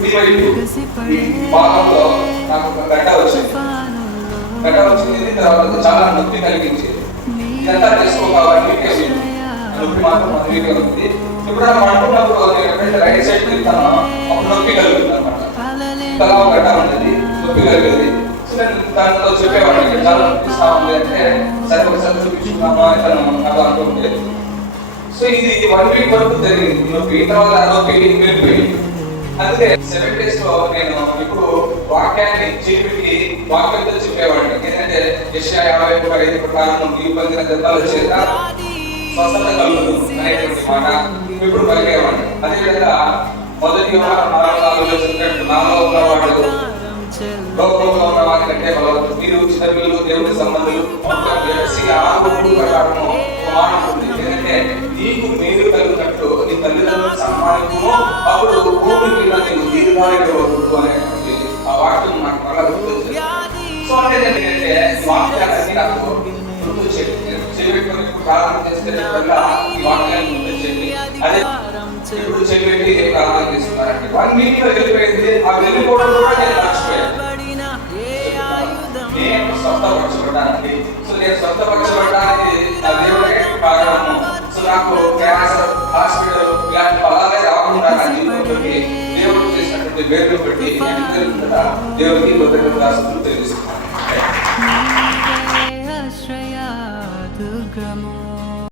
కుడి వైపు ఈ భాగంలో నాకు ఒక గడ్డ వచ్చింది. తర్వాత చాలా నొప్పి కలిగించేది. ఇదంతా చేసుకో కాబట్టి నొప్పి మాత్రం 1 వీక్ ఉంది. ఎప్పుడైనా పడుకున్నప్పుడు నేను ఎప్పుడైతే రైట్ సైడ్ తిరుగుతానో అప్పుడు నొప్పి కలుగుతుంది అనమాట. తలా ఒక గడ్డ ఉంటుంది, నొప్పి కలిగేది. సో నేను దాంతో చెప్పేవాడిని చాలా నొప్పిస్తా ఉంది అంటే సరే ఒకసారి చూపించుకున్నామా ఇతను నాకు అనుకుంటే. సో ఇది 1 వీక్ వరకు జరిగింది నొప్పి. తర్వాత నొప్పి వెళ్ళిపోయింది. అందుకే 7 days లో నేను ఇప్పుడు వాక్యాన్ని జీవికి వాక్యంతో చెప్పేవాడిని. ఏంటంటే యెషయా 50:5 ప్రకారం నీవు పొందిన దెబ్బల చేత స్వస్థత కలుగుతుంది అనేటువంటి మాట ఇప్పుడు పలికేవాడిని. అదేవిధంగా 1 యోహాను 4:4 చెప్పినట్టు నాలో ఉన్నవాడు లోకంలో ఉన్న వారి కంటే బలవంతుడు. మీరు చిన్నపిల్లలు దేవుని సంబంధులు ఎందుకంటే నీకు మేలు కలిగినట్లు నీ తల్లిదండ్రుల సన్మానము అప్పుడు భూమి మీద నీకు దీర్ఘాయువు అనేటువంటి ఆ వాక్యం నాకు బాగా గుర్తొచ్చింది. సో అనేది ఏంటంటే వాక్యాలన్నీ నాకు గుర్తొచ్చేది. చెవిపెట్టుకుని ప్రార్థన చేసేటప్పుడల్లా ఈ వాక్యాన్ని గుర్తొచ్చేది. అదే ఇప్పుడు చెవిపెట్టి ప్రార్థన చేస్తున్నారంటే 1 వీక్ లో వెళ్ళిపోయింది. ఆ వెళ్ళిపోవడం కూడా నేను మర్చిపోయాను. నేను స్వస్థపరచబడడానికి నేను స్వస్థపరచబడడానికి నా దేవుడే కారణము. సో నాకు క్యాన్సర్ హాస్పిటల్ ఇలాంటి పదాలే రాకుండా నా జీవితంలోకి దేవుడు చేసినటువంటి వేరు పెట్టి దేవుడికి కృతజ్ఞతాస్తుతులు తెలుస్తున్నాను.